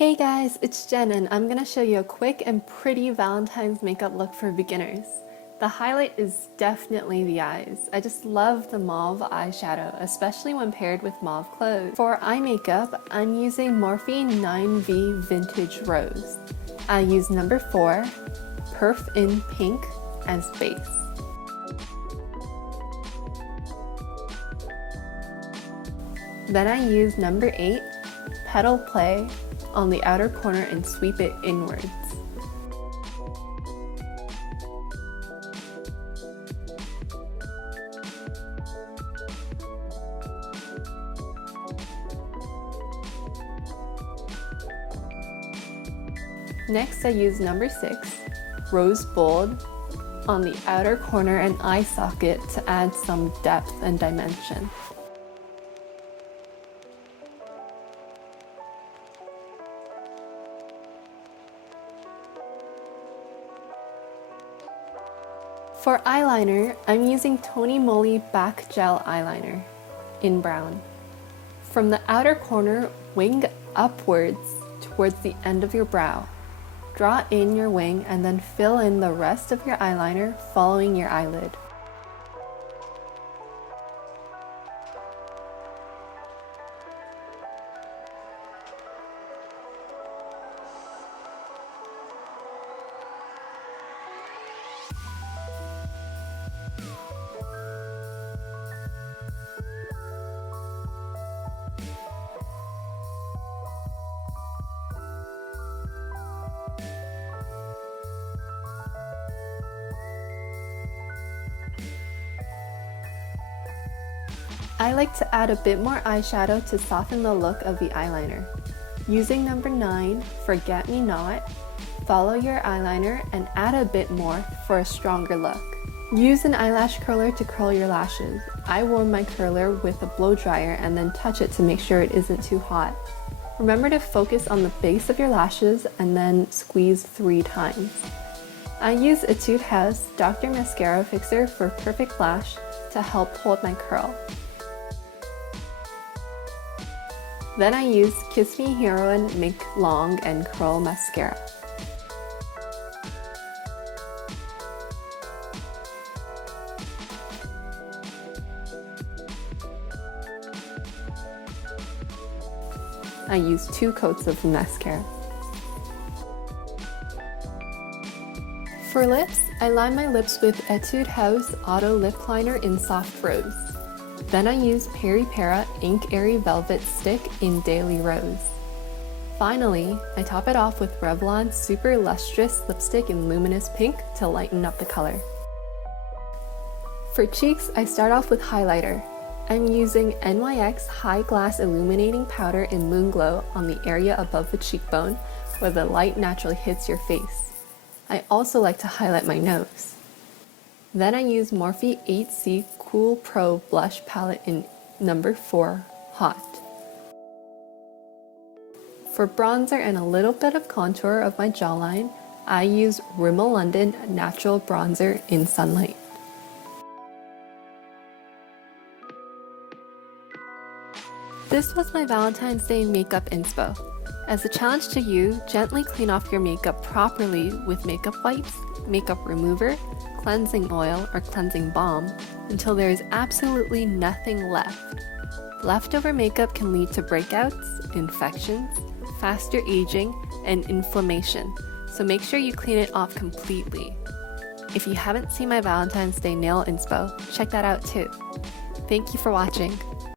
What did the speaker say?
Hey guys, it's Jen and I'm gonna show you a quick and pretty Valentine's makeup look for beginners. The highlight is definitely the eyes. I just love the mauve eyeshadow, especially when paired with mauve clothes. For eye makeup, I'm using Morphe 9V Vintage Rose. I use number 4, Perf in Pink as base. Then I use number 8, Petal Play, on the outer corner and sweep it inwards. Next I use number 6, Rose Bold, on the outer corner and eye socket to add some depth and dimension. For eyeliner, I'm using Tonymoly Back Gel Eyeliner in brown. From the outer corner, wing upwards towards the end of your brow. Draw in your wing and then fill in the rest of your eyeliner following your eyelid. I like to add a bit more eyeshadow to soften the look of the eyeliner. Using number 9, Forget Me Not, follow your eyeliner and add a bit more for a stronger look. Use an eyelash curler to curl your lashes. I warm my curler with a blow dryer and then touch it to make sure it isn't too hot. Remember to focus on the base of your lashes and then squeeze 3 times. I use Etude House Dr. Mascara Fixer for perfect lash to help hold my curl. Then I use Kiss Me Heroine Make Long and Curl Mascara. I use 2 coats of mascara. For lips, I line my lips with Etude House Auto Lip Liner in Soft Rose. Then I use Peripera Ink Airy Velvet Stick in Daily Rose. Finally, I top it off with Revlon Super Lustrous Lipstick in Luminous Pink to lighten up the color. For cheeks, I start off with highlighter. I'm using NYX High Glass Illuminating Powder in Moon Glow on the area above the cheekbone where the light naturally hits your face. I also like to highlight my nose. Then I use Morphe 8C Cool Pro Blush Palette in number 4, Hot. For bronzer and a little bit of contour of my jawline, I use Rimmel London Natural Bronzer in Sunlight. This was my Valentine's Day makeup inspo. As a challenge to you, gently clean off your makeup properly with makeup wipes, makeup remover, cleansing oil, or cleansing balm until there is absolutely nothing left. Leftover makeup can lead to breakouts, infections, faster aging, and inflammation, so make sure you clean it off completely. If you haven't seen my Valentine's Day nail inspo, check that out too. Thank you for watching.